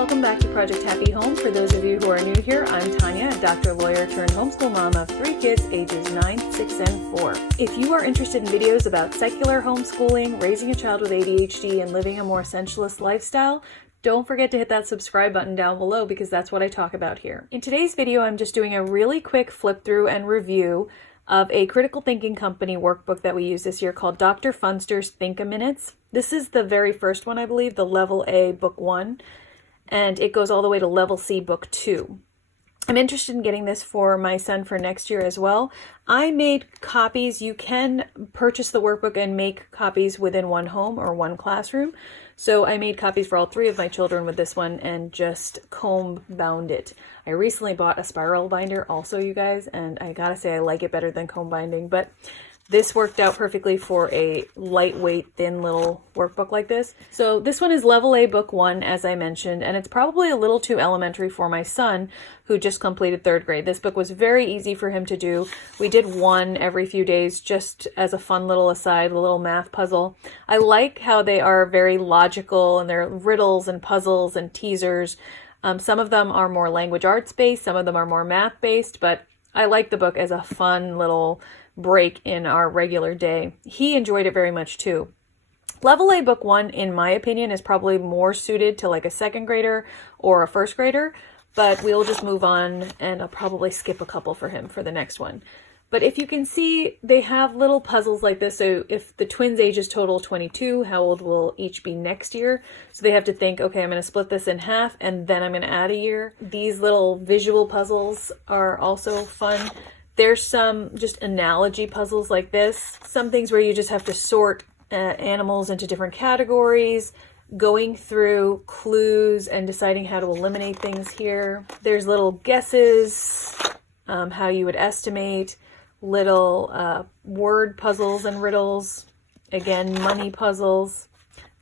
welcome back to Project Happy Home. For those of you who are new here, I'm Tanya, a doctor, lawyer, turned homeschool mom of 3 kids ages 9, 6, and 4. If you are interested in videos about secular homeschooling, raising a child with ADHD, and living a more essentialist lifestyle, don't forget to hit that subscribe button down below because that's what I talk about here. In today's video, I'm just doing a really quick flip through and review of a critical thinking company workbook that we use this year called Dr. Funster's Think-A-Minutes. This is the very first one, I believe, the Level A Book 1, and it goes all the way to Level C Book 2. I'm interested in getting this for my son for next year as well. I made copies. You can purchase the workbook and make copies within one home or one classroom. So I made copies for all 3 of my children with this one and just comb bound it. I recently bought a spiral binder also, you guys, and I gotta say I like it better than comb binding, but this worked out perfectly for a lightweight, thin little workbook like this. So this one is Level A Book 1, as I mentioned, and it's probably a little too elementary for my son, who just completed 3rd grade. This book was very easy for him to do. We did one every few days just as a fun little aside, a little math puzzle. I like how they are very logical, and they're riddles and puzzles and teasers. Some of them are more language arts based, some of them are more math based, but I like the book as a fun little break in our regular day. He enjoyed it very much too. Level A Book 1, in my opinion, is probably more suited to like a 2nd grader or a 1st grader, but we'll just move on and I'll probably skip a couple for him for the next one. But if you can see, they have little puzzles like this. So if the twins' ages total 22, how old will each be next year? So they have to think, okay, I'm going to split this in half and then I'm going to add a year. These little visual puzzles are also fun. There's some just analogy puzzles like this. Some things where you just have to sort animals into different categories, going through clues and deciding how to eliminate things here. There's little guesses, how you would estimate, little word puzzles and riddles, again, money puzzles.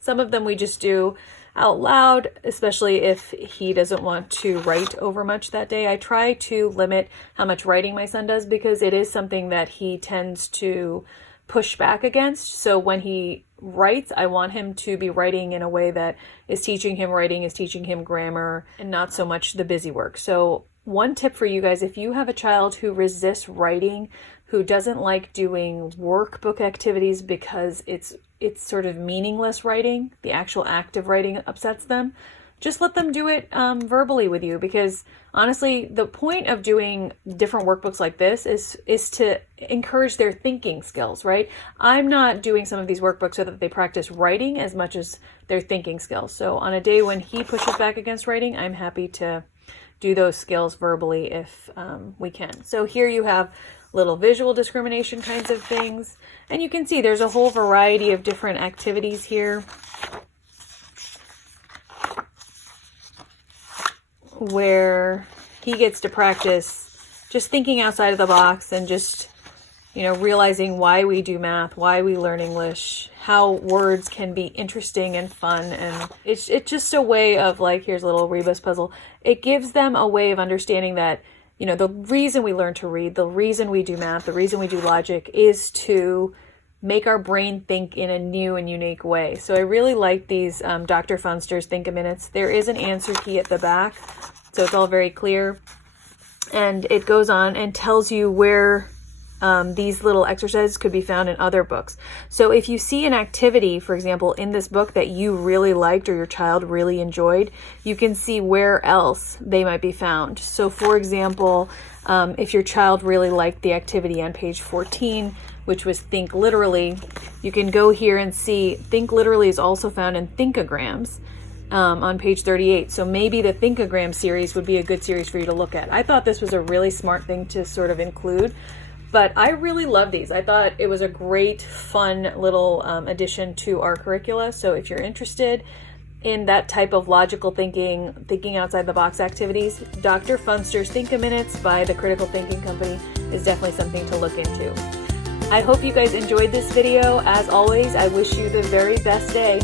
Some of them we just do out loud, especially if he doesn't want to write over much that day. I try to limit how much writing my son does because it is something that he tends to push back against. So when he writes, I want him to be writing in a way that is teaching him writing, is teaching him grammar, and not so much the busy work. So one tip for you guys, if you have a child who resists writing, who doesn't like doing workbook activities because it's sort of meaningless writing, the actual act of writing upsets them, just let them do it verbally with you, because honestly, the point of doing different workbooks like this is to encourage their thinking skills, right? I'm not doing some of these workbooks so that they practice writing as much as their thinking skills. So on a day when he pushes back against writing, I'm happy to do those skills verbally if we can. So here you have little visual discrimination kinds of things. And you can see there's a whole variety of different activities here where he gets to practice just thinking outside of the box and just, you know, realizing why we do math, why we learn English, how words can be interesting and fun. And it's just a way of, like, here's a little rebus puzzle. It gives them a way of understanding that, you know, the reason we learn to read, the reason we do math, the reason we do logic is to make our brain think in a new and unique way. So I really like these Dr. Funster's Think-A-Minutes. There is an answer key at the back, so it's all very clear. And it goes on and tells you where these little exercises could be found in other books. So if you see an activity, for example, in this book that you really liked or your child really enjoyed, you can see where else they might be found. So for example, if your child really liked the activity on page 14, which was Think Literally, you can go here and see Think Literally is also found in Thinkograms on page 38. So maybe the Thinkogram series would be a good series for you to look at. I thought this was a really smart thing to sort of include. But I really love these. I thought it was a great, fun little addition to our curricula. So if you're interested in that type of logical thinking, thinking outside the box activities, Dr. Funster's Think-A-Minutes by the Critical Thinking Company is definitely something to look into. I hope you guys enjoyed this video. As always, I wish you the very best day.